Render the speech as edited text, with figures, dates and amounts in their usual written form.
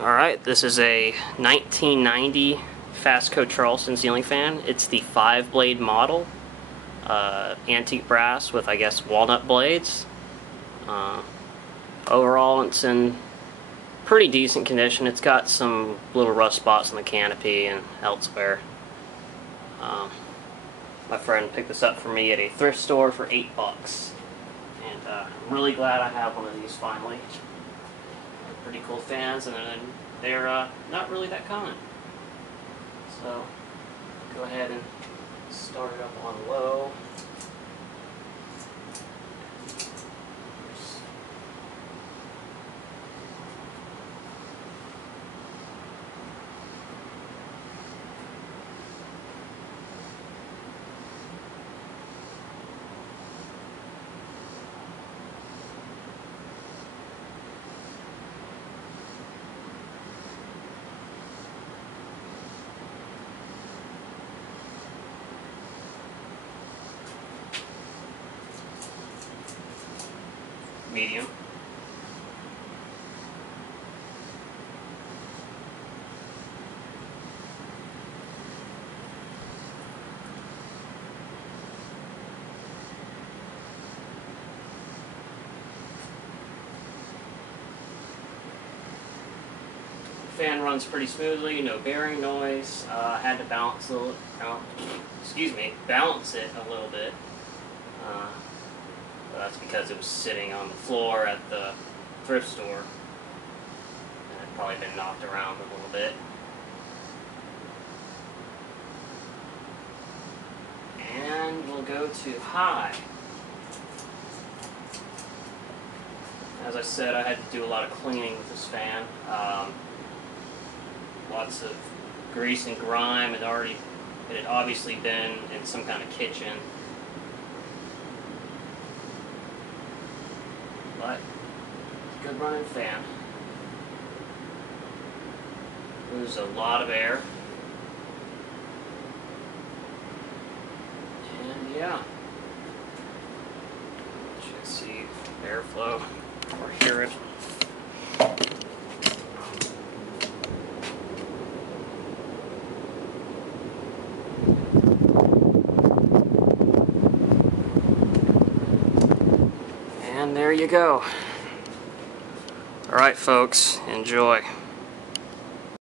Alright, this is a 1990 FASCO Charleston ceiling fan. It's the 5-blade model, antique brass with, I guess, walnut blades. Overall, it's in pretty decent condition. It's got some little rust spots on the canopy and elsewhere. My friend picked this up for me at a thrift store for $8, and I'm really glad I have one of these finally. Pretty cool fans, and they're not really that common. So go ahead and start it up on low. Medium. Fan runs pretty smoothly, no bearing noise. Had to balance it a little bit. That's because it was sitting on the floor at the thrift store, and had probably been knocked around a little bit. And we'll go to high. As I said, I had to do a lot of cleaning with this fan. Lots of grease and grime. It had obviously been in some kind of kitchen. But it's a good running fan. Moves a lot of air. And yeah. You should see airflow or hear it. And there you go. Alright folks, enjoy.